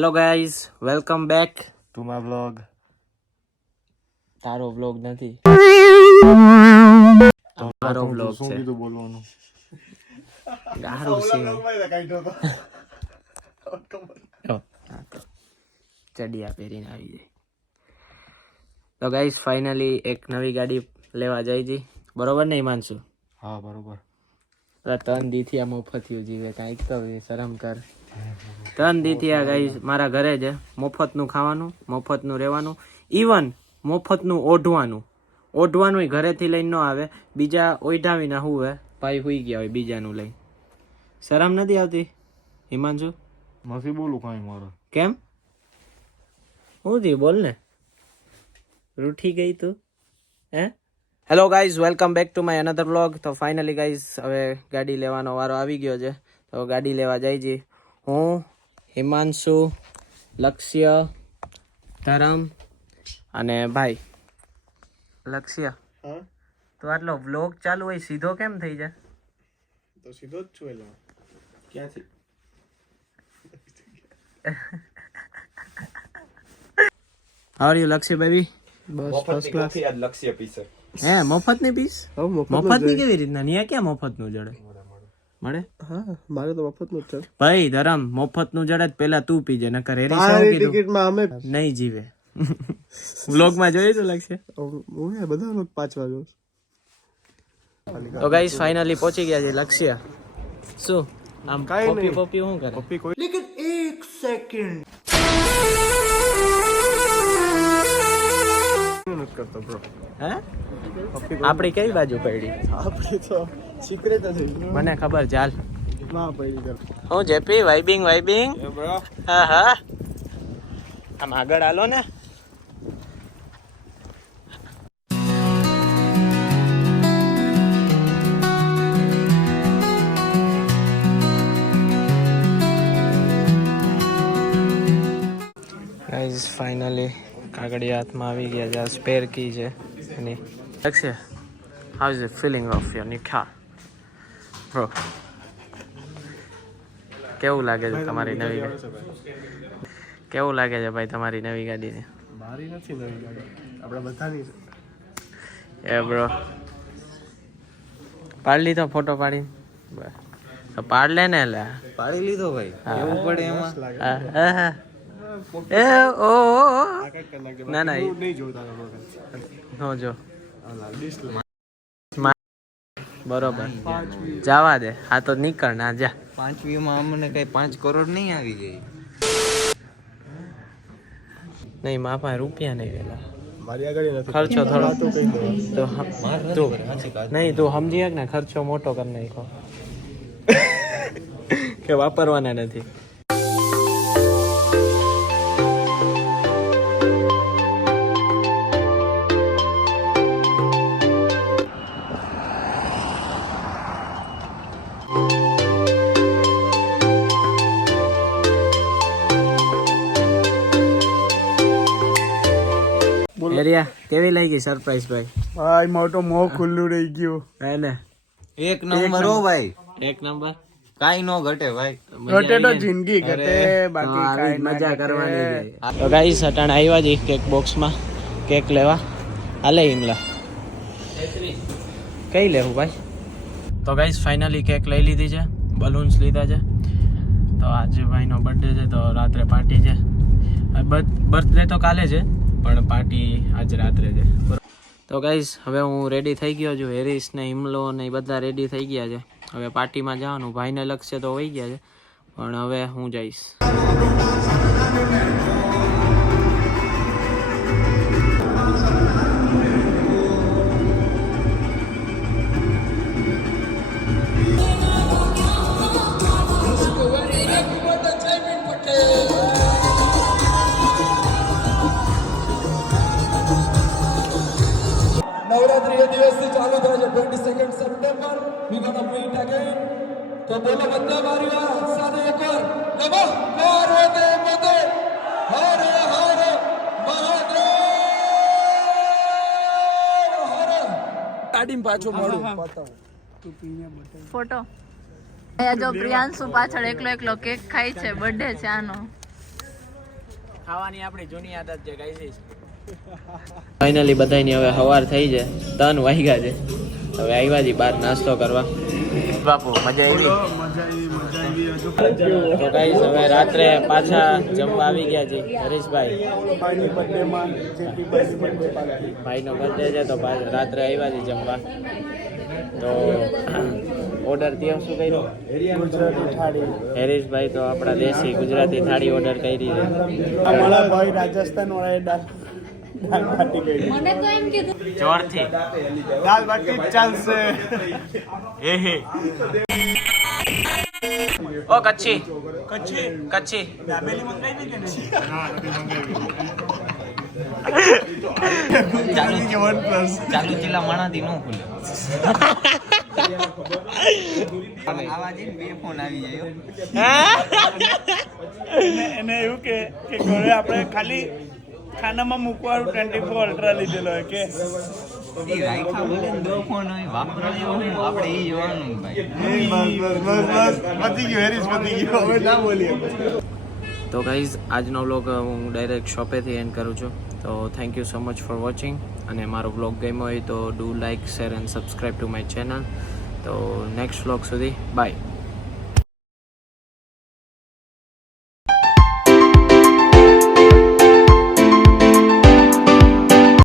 Hello guys, welcome back to my blog. તારો vlog નથી, મારો વ્લોગ છે. કીધું બોલવાનું ગારું છે. ચડિયા પહેરીને આવી જાય. તો ગાઈઝ ફાઇનલી એક નવી ગાડી લેવા જાય છે, બરોબર ને હિમાંશુ? હા બરોબર. 3 દી થી આ મફતિયું જીવે, કાંઈક તો શરમ કર. 3 દી થી આ ગાઈઝ મારા ઘરે છે, મફતનું ખાવાનું, મફતનું રહેવાનું, ઇવન મફતનું ઓઢવાનું ઘરેથી લઈને ન આવે, બીજા ઓઢાવીને હુવે, ભાઈ હુઈ ગયા હોય બીજાનું લઈ. શરમ નથી આવતી હિમાંશુ? નથી બોલું કાંઈ મારે. કેમ? હું જી બોલ ને, રૂઠી ગઈ તું હે? Hello guys, welcome back to my another vlog. તો ફાઇનલી ગાઈઝ હવે ગાડી લેવાનો વારો આવી ગયો છે. તો ગાડી લેવા જાય છે હું, હિમાંશુ, લક્ષ્ય, ધરમ અને ભાઈ. લક્ષ્ય, તો આટલો વ્લોગ ચાલુ હોય સીધો કેમ થઈ જાય? તો સીધો જ છું. એલા ક્યાંથી? હાઉ આર યુ લક્ષ્ય બેબી? બસ ફર્સ્ટ ક્લાસ. યાર લક્ષ્ય પીસે હે મફત ની પીસ? મફત ની કેવી રીતના? ન્યા ક્યાં મફત નું જડે? મળે? હા મારે તો મફત નું જ છે ભાઈ. ધરમ મફત નું જડે પેલા તું પીજે, નકર હેરી ટિકિટ માં અમે નહીં જીવે. વ્લોગ માં જોયું તું લક્ષ્ય? હું બધા 5 વાગ્યો. તો ગાઈસ ફાઇનલી પહોંચી ગયા છે. લક્ષ્ય શું આમ કોપી પોપી શું કરે? કોપી કોઈ લેકિન 1 સેકન્ડ નથી કરતો બ્રો. હે? આપણી કઈ બાજુ પડી? આપણી તો સિક્રેટ જ છે. મને ખબર. ચાલ ના પડી કર. હું જેપી વાઇબિંગ એ બ્રો. હા હા, આમ આગળ હાલો ને. ગાઈઝ ફાઇનલી કાગડિયા હાથમાં આવી ગયા છે. સ્પેર કી છે એની. લક્ષ્ય, how is the feeling of your new car bro? કેવું લાગે છે તમારી નવી ગાડી? કેવું લાગે છે ભાઈ તમારી નવી ગાડીને? મારી નથી નવી ગાડી, આપણે બધાની છે. એ બ્રો પાડી લીધો ફોટો પાડી? તો પાડ લે ને. લે પાડી લીધો ભાઈ, કેવું પડે એમાં? એ ઓ ના ના નહીં જોતા નો જો બરોબર, જવા દે. આ તો નીકળ ના જા. 5 વીમાં અમને કઈ 5 કરોડ નહીં આવી જાય. નહીં મા પાસે રૂપિયા નહીં વેલા, મારી આગળ નથી. ખર્ચો થોડો તો કઈ દો. તો નહીં તું સમજી ને, ખર્ચો મોટો કરી નાખો કે વાપરવાના નથી. એરિયા કેવી લાગી સરપ્રાઈઝ ભાઈ? ભાઈ મોટો મોં ખુલ્લું રહી ગયું. હે ને? એક નંબર હો ભાઈ, એક નંબર. કાઈ નો ઘટે ભાઈ. ઘટે તો જિંદગી ઘટે, બાકી કાઈ મજા કરવાની છે. તો ગાઈસ અટાણ આવ્યા છે કેક બોક્સ માં કેક લેવા. હાલે ઈમલા કઈ લેવું ભાઈ? તો ગાઈસ ફાઇનલી કેક લઈ લીધી છે, બલૂન્સ લીધા છે. તો આજે ભાઈનો બર્થડે છે, તો રાત્રે પાર્ટી છે. બર્થડે તો કાલે છે પણ પાર્ટી આજ રાત્રે છે. તો ગાઈઝ હવે હું રેડી થઈ ગયો છું. હેરીસ ને હિમલો ને બધા રેડી થઈ ગયા છે. હવે પાર્ટીમાં જવાનું. ભાઈને લક્ષ્ય તો હોઈ ગયા છે, પણ હવે હું જઈશ. નવરાત્રી એ દિવસથી ચાલુ થાય છે. 22 સપ્ટેમ્બર વી ગોના મીટ અગેન. તો બોલો બધા મારી વાત સાથે એકવાર નમો પાર્વતી પતે હર હર મહાદેવ હર. ગાડીમાં પાછો મળું ફોટો. જો પ્રિયાંશુ પાછળ એકલો એકલો કેક ખાય છે, બર્થડે છે આનો. ખાવાની આપણી જૂની આદત છે ગાઈસ. ફાઇનલી બધાની હવે સવાર થઈ છે, 3 વાગ્યા છે. હવે આવ્યા છીએ બહાર નાસ્તો કરવા. બાપુ મજા આવી? તો ગાઈસ હવે રાત્રે પાછા જમવા આવી ગયા છે હરીશભાઈ. ભાઈનો બર્થડે છે તો રાત્રે આવ્યા છે જમવા. તો ઓર્ડર ત્યાં શું કર્યું? ગુજરાતી થાળી. હરીશભાઈ તો આપણા દેશી ગુજરાતી થાળી ઓર્ડર કરી છે. અમારા ભાઈ રાજસ્થાન વાળાએ દાલ બાટી કરી. મને તો એમ કીધું જોરથી દાલ બાટી જ ચાલશે. ઓ કચ્છી કચ્છી દાબેલી મંગાવી કે નહીં? ચાલુ જિલ્લા માણાથી નો ખુલે. આવા જઈને 2 ફોન આવી જાય. એને એવું કે ઘરે આપણે ખાલી ખાનામાં મૂકવાનું 24 અલ્ટ્રા લીધેલો હોય કે એ રાઈખા ભલે ને 2 ફોન હોય વાપરવા જેવો હોય, આપણે ઈ જોવાનું ભાઈ. પતી ગયું હેરીસ, પતી ગયું, હવે ના બોલીએ. તો ગાઈઝ આજનો વ્લોગ હું ડાયરેક્ટ શોપેથી એન્ડ કરું છું. તો thank you so much for watching. અને મારો વ્લોગ ગમ્યો હોય તો do like, share and subscribe to my channel. તો નેક્સ્ટ વ્લોગ સુધી બાય.